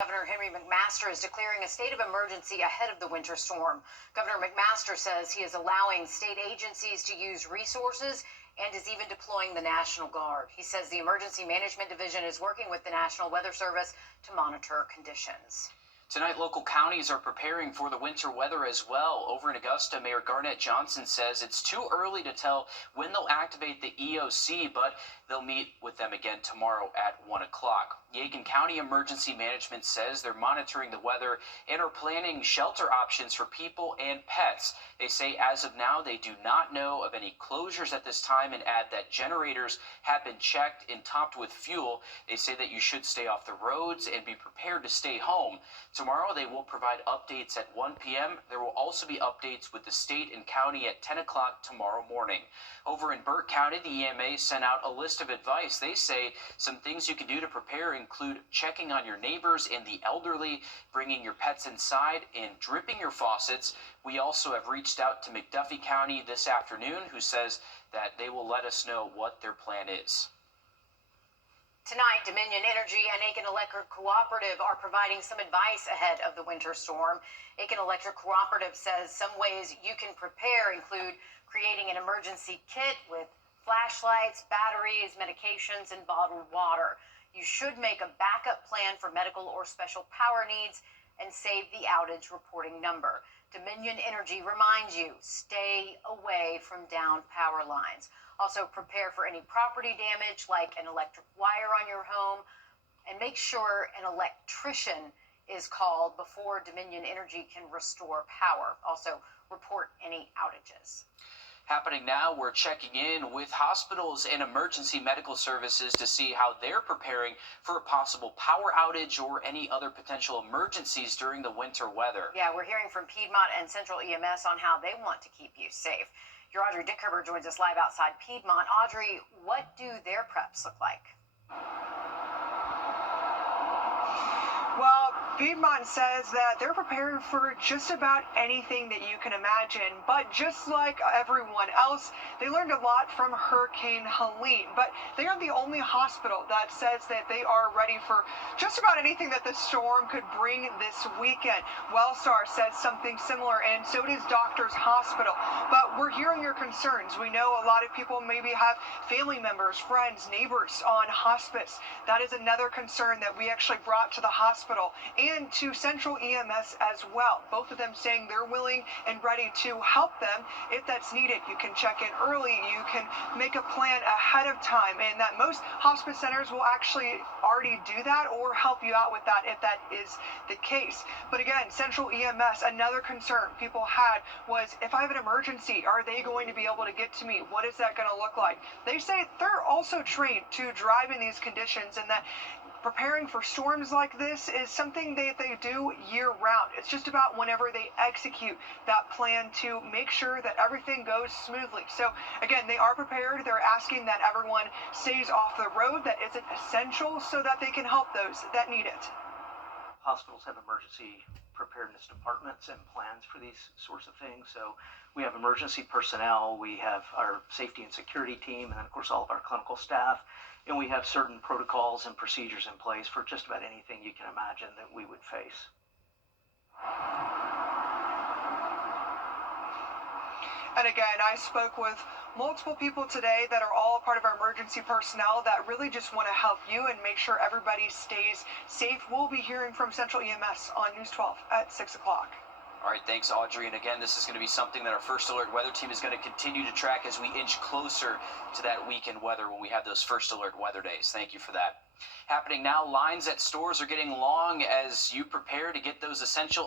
Governor Henry McMaster is declaring a state of emergency ahead of the winter storm. Governor McMaster says he is allowing state agencies to use resources and is even deploying the National Guard. He says the Emergency Management Division is working with the National Weather Service to monitor conditions. Tonight, local counties are preparing for the winter weather as well. Over in Augusta, Mayor Garnett Johnson says it's too early to tell when they'll activate the EOC, but they'll meet with them again tomorrow at 1 o'clock. Aiken County Emergency Management says they're monitoring the weather and are planning shelter options for people and pets. They say as of now, they do not know of any closures at this time and add that generators have been checked and topped with fuel. They say that you should stay off the roads and be prepared to stay home. Tomorrow, they will provide updates at 1 p.m. There will also be updates with the state and county at 10 o'clock tomorrow morning. Over in Burke County, the EMA sent out a list of advice. They say some things you can do to prepare include checking on your neighbors and the elderly, bringing your pets inside, and dripping your faucets. We also have reached out to McDuffie County this afternoon, who says that they will let us know what their plan is. Tonight, Dominion Energy and Aiken Electric Cooperative are providing some advice ahead of the winter storm. Aiken Electric Cooperative says some ways you can prepare include creating an emergency kit with flashlights, batteries, medications, and bottled water. You should make a backup plan for medical or special power needs and save the outage reporting number. Dominion Energy reminds you, stay away from downed power lines. Also, prepare for any property damage like an electric wire on your home, and make sure an electrician is called before Dominion Energy can restore power. Also, report any outages. Happening now, we're checking in with hospitals and emergency medical services to see how they're preparing for a possible power outage or any other potential emergencies during the winter weather. Yeah, we're hearing from Piedmont and Central EMS on how they want to keep you safe. Your Audrey Dickerber joins us live outside Piedmont. Audrey, what do their preps look like? Well, Piedmont says that they're prepared for just about anything that you can imagine, but just like everyone else, they learned a lot from Hurricane Helene, but they are the only hospital that says that they are ready for just about anything that the storm could bring this weekend. Wellstar says something similar, and so does Doctors Hospital, but we're hearing your concerns. We know a lot of people maybe have family members, friends, neighbors on hospice. That is another concern that we actually brought to the hospital and to Central EMS as well. Both of them saying they're willing and ready to help them if that's needed. You can check in early, you can make a plan ahead of time, and that most hospice centers will actually already do that or help you out with that if that is the case. But again, Central EMS, another concern people had was, if I have an emergency, are they going to be able to get to me? What is that going to look like? They say they're also trained to drive in these conditions, and that preparing for storms like this is something that they do year round. It's just about whenever they execute that plan to make sure that everything goes smoothly. So again, they are prepared. They're asking that everyone stays off the road that isn't essential so that they can help those that need it. Hospitals have emergency preparedness departments and plans for these sorts of things. So we have emergency personnel, we have our safety and security team, and then of course all of our clinical staff. And we have certain protocols and procedures in place for just about anything you can imagine that we would face. And again, I spoke with multiple people today that are all part of our emergency personnel that really just want to help you and make sure everybody stays safe. We'll be hearing from Central EMS on News 12 at 6 o'clock. All right, thanks, Audrey. And again, this is going to be something that our First Alert weather team is going to continue to track as we inch closer to that weekend weather when we have those First Alert weather days. Thank you for that. Happening now, lines at stores are getting long as you prepare to get those essential